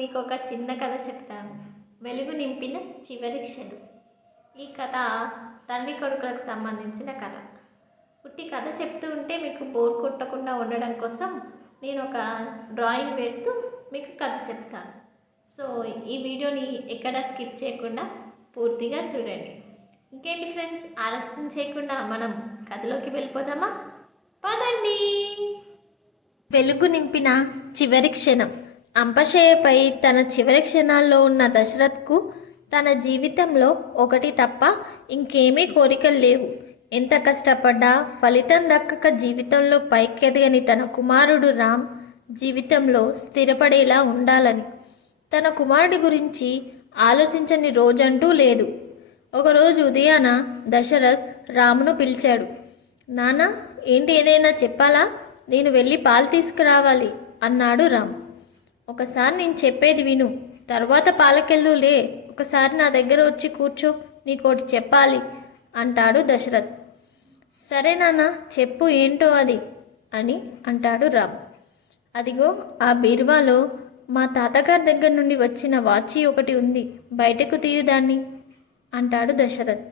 మీకు ఒక చిన్న కథ చెప్తాను. వెలుగు నింపిన చివరి క్షణం. ఈ కథ తండ్రి కొడుకులకు సంబంధించిన కథ. పుట్టి కథ చెప్తూ ఉంటే మీకు బోర్ కొట్టకుండా ఉండడం కోసం నేను ఒక డ్రాయింగ్ వేస్తూ మీకు కథ చెప్తాను. సో ఈ వీడియోని ఎక్కడ స్కిప్ చేయకుండా పూర్తిగా చూడండి. ఇంకేంటి ఫ్రెండ్స్? ఆలస్యం చేయకుండా మనం కథలోకి వెళ్ళిపోదామా? పదండి! వెలుగు నింపిన చివరి క్షణం. అంపశయ్యపై తన చివరి క్షణాల్లో ఉన్న దశరథ్కు తన జీవితంలో ఒకటి తప్ప ఇంకేమీ కోరికలు లేవు. ఎంత కష్టపడ్డా ఫలితం దక్కక జీవితంలో పైకెదగని తన కుమారుడు రామ్ జీవితంలో స్థిరపడేలా ఉండాలని. తన కుమారుడి గురించి ఆలోచించని రోజంటూ లేదు. ఒకరోజు ఉదయాన దశరథ్ రామును పిలిచాడు. నాన్న ఏంటి ఏదైనా చెప్పాలా? నేను వెళ్ళి పాలు తీసుకురావాలి అన్నాడు రామ్. ఒకసారి నేను చెప్పేది విను. తర్వాత పాలకెళ్దులే ఒకసారి నా దగ్గర వచ్చి కూర్చో. నీకోటి చెప్పాలి అంటాడు దశరథ్. సరే నాన్న చెప్పు ఏంటో అది అని అంటాడు రామ్. అదిగో ఆ బీరువాలో మా తాతగారి దగ్గర నుండి వచ్చిన వాచి ఒకటి ఉంది. బయటకు తీయుదాన్ని అంటాడు దశరథ్.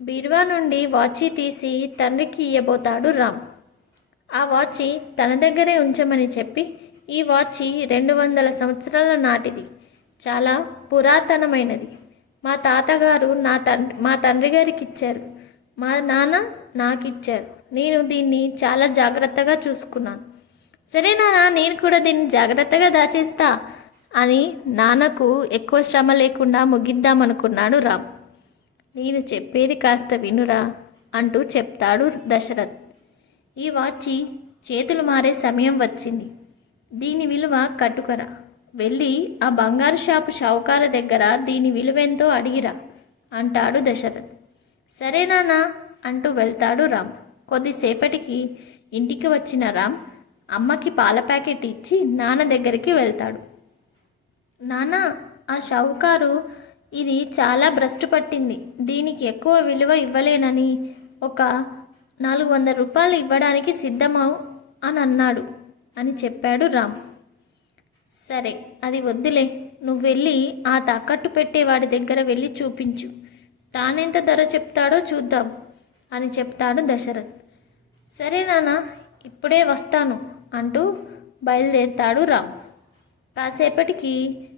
బీరువా నుండి వాచి తీసి తండ్రికి ఇయ్యబోతాడు రామ్. ఆ వాచి తన దగ్గరే ఉంచమని చెప్పి ఈ వాచి రెండు వందల సంవత్సరాల నాటిది. చాలా పురాతనమైనది. మా తాతగారు నా తండ్రి మా తండ్రి గారికి ఇచ్చారు మా నాన్న నాకు ఇచ్చారు నేను దీన్ని చాలా జాగ్రత్తగా చూసుకున్నాను. సరే నాన్న నేను కూడా దీన్ని జాగ్రత్తగా దాచేస్తా అని నాన్నకు ఎక్కువ శ్రమ లేకుండా ముగిద్దామనుకున్నాడు రామ్. నేను చెప్పేది కాస్త వినురా అంటూ చెప్తాడు దశరథ్. ఈ వాచి చేతులు మారే సమయం వచ్చింది. దీని విలువ కట్టుకరా. వెళ్ళి ఆ బంగారు షాపు షావుకార దగ్గర దీని విలువెంతో అడిగిరా అంటాడు దశరథ్. సరే నానా అంటూ వెళ్తాడు రామ్. కొద్దిసేపటికి ఇంటికి వచ్చిన రామ్ అమ్మకి పాల ప్యాకెట్ ఇచ్చి నాన్న దగ్గరికి వెళ్తాడు. నాన్న ఆ షావుకారు ఇది చాలా భ్రష్టు పట్టింది. దీనికి ఎక్కువ విలువ ఇవ్వలేనని ఒక నాలుగు వందల రూపాయలు ఇవ్వడానికి సిద్ధమవు అని అన్నాడు అని చెప్పాడు రామ్. సరే అది వద్దులే. నువ్వు వెళ్ళి ఆ తాకట్టు పెట్టేవాడి దగ్గర వెళ్ళి చూపించు. తానెంత ధర చెప్తాడో చూద్దాం అని చెప్తాడు దశరథ్. సరే నాన్న ఇప్పుడే వస్తాను అంటూ బయలుదేరుతాడు రామ్. కాసేపటికి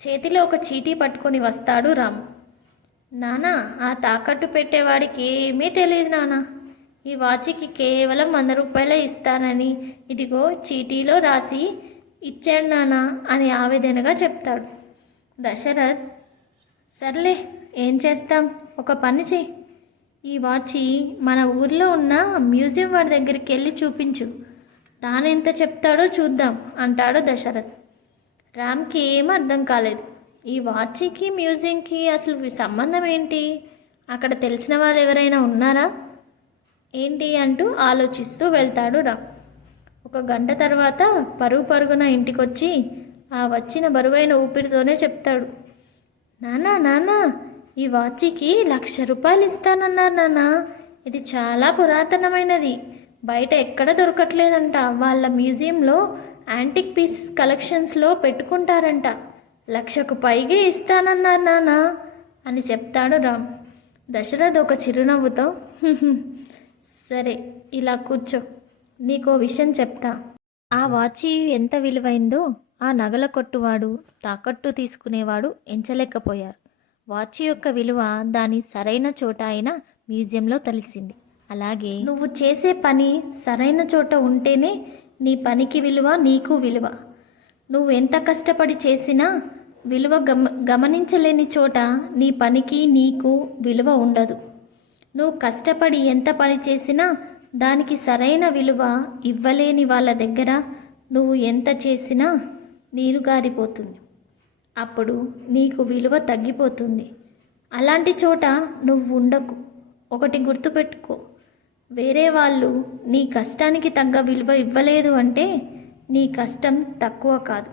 చేతిలో ఒక చీటీ పట్టుకొని వస్తాడు రామ్. నానా ఆ తాకట్టు పెట్టేవాడికి ఏమీ తెలియదు నానా ఈ వాచ్కి కేవలం వంద రూపాయలే ఇస్తానని. ఇదిగో చీటీలో రాసి ఇచ్చాడు నానా అని ఆవేదనగా చెప్తాడు. దశరథ్ సర్లే ఏం చేస్తాం? ఒక పని చేయి. ఈ వాచి మన ఊర్లో ఉన్న మ్యూజియం వాడి దగ్గరికి వెళ్ళి చూపించు. తానెంత చెప్తాడో చూద్దాం అంటాడు దశరథ్. రామ్కి ఏం అర్థం కాలేదు. ఈ వాచ్కి మ్యూజియంకి అసలు సంబంధం ఏంటి? అక్కడ తెలిసిన వాళ్ళు ఎవరైనా ఉన్నారా? ఏంటి అంటూ ఆలోచిస్తూ వెళ్తాడు రా. ఒక గంట తర్వాత పరుగు పరుగున ఇంటికొచ్చి ఆ వచ్చిన బరువైన ఊపిరితోనే చెప్తాడు. నానా నానా ఈ వాచికి లక్ష రూపాయలు ఇస్తానన్నారు నాన్న. ఇది చాలా పురాతనమైనది. బయట ఎక్కడ దొరకట్లేదంట. వాళ్ళ మ్యూజియంలో యాంటిక్ పీసెస్ కలెక్షన్స్లో పెట్టుకుంటారంట. లక్షకు పైగే ఇస్తానన్నారు నాన్న అని చెప్తాడు రామ్. దశరథ్ ఒక చిరునవ్వుతో సరే ఇలా కూర్చో. నీకో విషయం చెప్తా. ఆ వాచి ఎంత విలువైందో ఆ నగల కొట్టువాడు తాకట్టు తీసుకునేవాడు ఎంచలేకపోయారు. వాచి యొక్క విలువ దాని సరైన చోట అయిన మ్యూజియంలో తెలిసింది. అలాగే నువ్వు చేసే పని సరైన చోట ఉంటేనే నీ పనికి విలువ నీకు విలువ. నువ్వు ఎంత కష్టపడి చేసినా విలువ గమ గమనించలేని చోట నీ పనికి నీకు విలువ ఉండదు. నువ్వు కష్టపడి ఎంత పని చేసినా దానికి సరైన విలువ ఇవ్వలేని వాళ్ళ దగ్గర నువ్వు ఎంత చేసినా నీరు గారిపోతుంది. అప్పుడు నీకు విలువ తగ్గిపోతుంది. అలాంటి చోట నువ్వు ఉండకు. ఒకటి గుర్తుపెట్టుకో. వేరే వాళ్ళు నీ కష్టానికి తగ్గ విలువ ఇవ్వలేదు అంటే నీ కష్టం తక్కువ కాదు.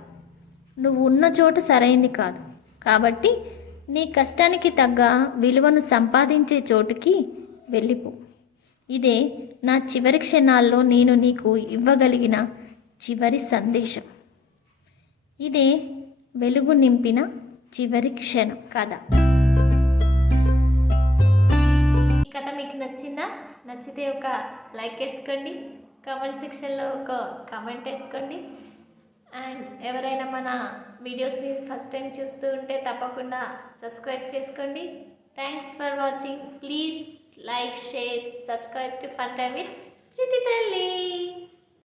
నువ్వు ఉన్న చోట సరైంది కాదు. కాబట్టి నీ కష్టానికి తగ్గ విలువను సంపాదించే చోటుకి వెళ్ళిపో. ఇదే నా చివరి క్షణాల్లో నేను నీకు ఇవ్వగలిగిన చివరి సందేశం. ఇదే వెలుగు నింపిన చివరి క్షణం కథ. ఈ కథ మీకు నచ్చిందా? నచ్చితే ఒక లైక్ వేసుకోండి. కామెంట్ సెక్షన్లో ఒక కామెంట్ వేసుకోండి. అండ్ ఎవరైనా మన వీడియోస్ని ఫస్ట్ టైం చూస్తూ ఉంటే తప్పకుండా సబ్స్క్రైబ్ చేసుకోండి. Thanks for watching please like share subscribe to fun time with Chiti Talli